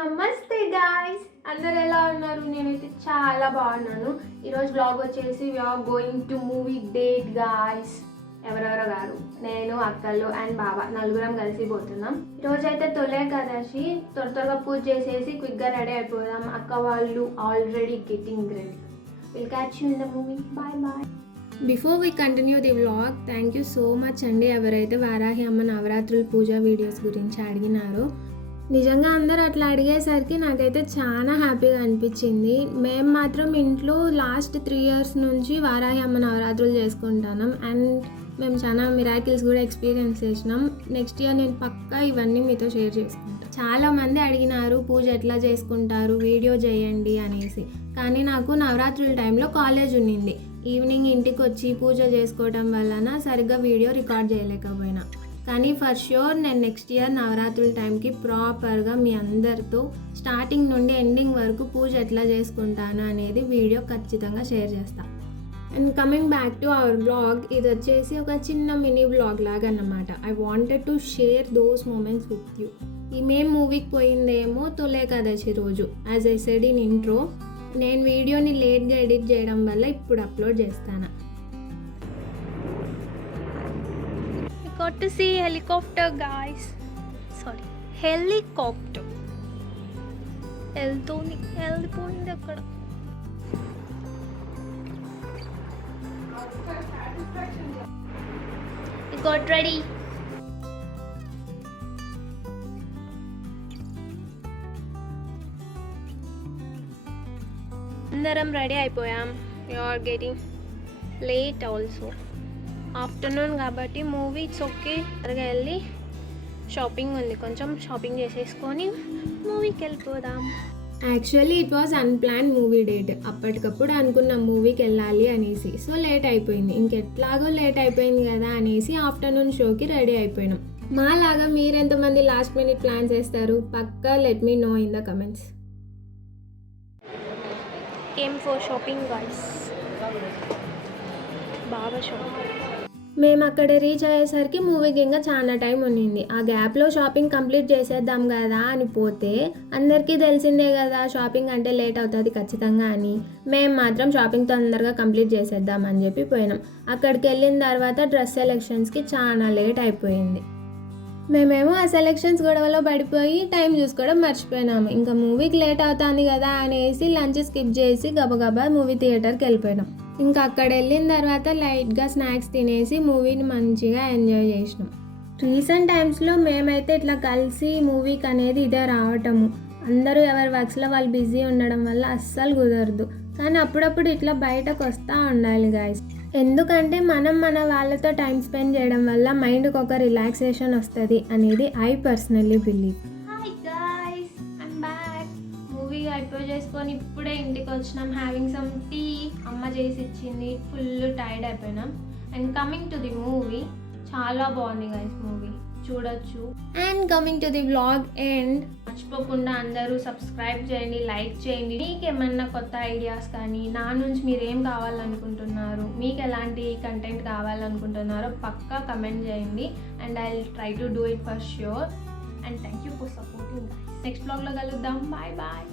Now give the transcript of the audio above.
నమస్తే గాయ్స్, అందరు ఎలా ఉన్నారు? నేనైతే చాలా బాగున్నాను. ఈరోజు బ్లాగ్ వచ్చేసి we are going to movie date guys. ఎవరెవరో గారు, నేను, అక్కలు అండ్ బాబా నలుగురం కలిసి పోతున్నాం. ఈరోజు అయితే తొలే కదసి త్వరగా పూజ చేసేసి క్విక్గా రెడీ అయిపోదాం. అక్క వాళ్ళు already getting ready. Will catch you in the movie. Bye bye. Before we continue the vlog, thank you so much అండి ఎవరైతే వారాహి అమ్మ నవరాత్రుల పూజ వీడియోస్ గురించి అడిగినారో. నిజంగా అందరు అట్లా అడిగేసరికి నాకైతే చాలా హ్యాపీగా అనిపించింది. మేము మాత్రం ఇంట్లో లాస్ట్ 3 years నుంచి వారాహి అమ్మ నవరాత్రులు చేసుకుంటున్నాం అండ్ మేము చాలా మిరాకిల్స్ కూడా ఎక్స్పీరియన్స్ చేసినాం. నెక్స్ట్ ఇయర్ నేను పక్కా ఇవన్నీ మీతో షేర్ చేసుకుంటాను. చాలామంది అడిగినారు పూజ ఎట్లా చేసుకుంటారు, వీడియో చేయండి అనేసి. కానీ నాకు నవరాత్రుల టైంలో కాలేజ్ ఉన్నింది. ఈవినింగ్ ఇంటికి వచ్చి పూజ చేసుకోవడం వలన సరిగ్గా వీడియో రికార్డ్ చేయలేకపోయినా. కానీ ఫర్ ష్యూర్ నేను నెక్స్ట్ ఇయర్ నవరాత్రుల టైంకి ప్రాపర్గా మీ అందరితో స్టార్టింగ్ నుండి ఎండింగ్ వరకు పూజ ఎట్లా చేసుకుంటాను అనేది వీడియో ఖచ్చితంగా షేర్ చేస్తాను. And coming back to our vlog, ఇది వచ్చేసి ఒక చిన్న మినీ వ్లాగ్ లాగా అన్నమాట. I wanted to share those moments with you. ఈ మేము మూవీకి పోయిందేమో తొలే కదచి రోజు. As I said in intro, నేను వీడియోని లేట్గా ఎడిట్ చేయడం వల్ల ఇప్పుడు అప్లోడ్ చేస్తాను. Got to see helicopter guys. Sorry, helicopter. వెళ్ళిపోయింది అక్కడ. We got ready. అందరం రెడీ అయిపోయాం. You are getting late also. Afternoon కాబట్టి మూవీ ఇట్స్ ఓకే. త్వరగా వెళ్ళి షాపింగ్ ఉంది, కొంచెం షాపింగ్ చేసేసుకొని మూవీకి వెళ్ళిపోదాం. Actually it was unplanned movie date. అప్పటికప్పుడు అనుకున్న మూవీకి వెళ్ళాలి అనేసి. సో లేట్ అయిపోయింది. ఇంకెట్లాగో లేట్ అయిపోయింది కదా అనేసి ఆఫ్టర్నూన్ షోకి రెడీ అయిపోయినాం. మాలాగా మీరెంతమంది లాస్ట్ మినిట్ ప్లాన్ చేస్తారు? పక్కా let me know in the comments. Came for shopping guys. బాగా షాపింగ్. మేము అక్కడ రీచ్ అయ్యేసరికి మూవీకి ఇంకా చాలా టైం ఉన్నింది. ఆ గ్యాప్లో షాపింగ్ కంప్లీట్ చేసేద్దాం కదా అని పోతే అందరికీ తెలిసిందే కదా షాపింగ్ అంటే లేట్ అవుతుంది ఖచ్చితంగా అని. మేము మాత్రం షాపింగ్ తొందరగా కంప్లీట్ చేసేద్దాం అని చెప్పి పోయినాం. అక్కడికి వెళ్ళిన తర్వాత డ్రెస్ సెలెక్షన్స్కి చాలా లేట్ అయిపోయింది. మేమేమో ఆ సెలెక్షన్స్ గొడవలో పడిపోయి టైం చూసుకోవడం మర్చిపోయినాము. ఇంకా మూవీకి లేట్ అవుతుంది కదా అనేసి లంచ్ స్కిప్ చేసి గబగబా మూవీ థియేటర్కి వెళ్ళిపోయినాం. ఇంకా అక్కడ వెళ్ళిన తర్వాత లైట్గా స్నాక్స్ తినేసి మూవీని మంచిగా ఎంజాయ్ చేసినాం. రీసెంట్ టైమ్స్లో మేమైతే ఇట్లా కలిసి మూవీకి అనేది ఇదే రావటము. అందరూ ఎవరి వర్క్స్లో వాళ్ళు బిజీ ఉండడం వల్ల అస్సలు కుదరదు. కానీ అప్పుడప్పుడు ఇట్లా బయటకు వస్తూ ఉండాలి గాయస్. ఎందుకంటే మనం మన వాళ్ళతో టైం స్పెండ్ చేయడం వల్ల మైండ్కి ఒక రిలాక్సేషన్ వస్తుంది అనేది I personally believe. Hi guys, I'm back. Movie అయిపోయి చేసుకొని ఇప్పుడే ఇంటికి వచ్చినాం. హ్యావింగ్ సమ్ టీ అమ్మ చేసి ఇచ్చింది. ఫుల్ టైర్డ్ అయిపోయినాం. And coming to the movie, చాలా బాగుంది గైస్ మూవీ, చూడొచ్చు. And coming to the vlog end, మర్చిపోకుండా అందరూ సబ్స్క్రైబ్ చేయండి, లైక్ చేయండి. మీకు ఏమన్నా కొత్త ఐడియాస్ కానీ నా నుంచి మీరు ఏం కావాలనుకుంటున్నారు, మీకు ఎలాంటి కంటెంట్ కావాలనుకుంటున్నారో పక్కా కమెంట్ చేయండి. And I will try to do it for sure. And thank you for supporting. Next వ్లాగ్లో కలుద్దాం. Bye bye.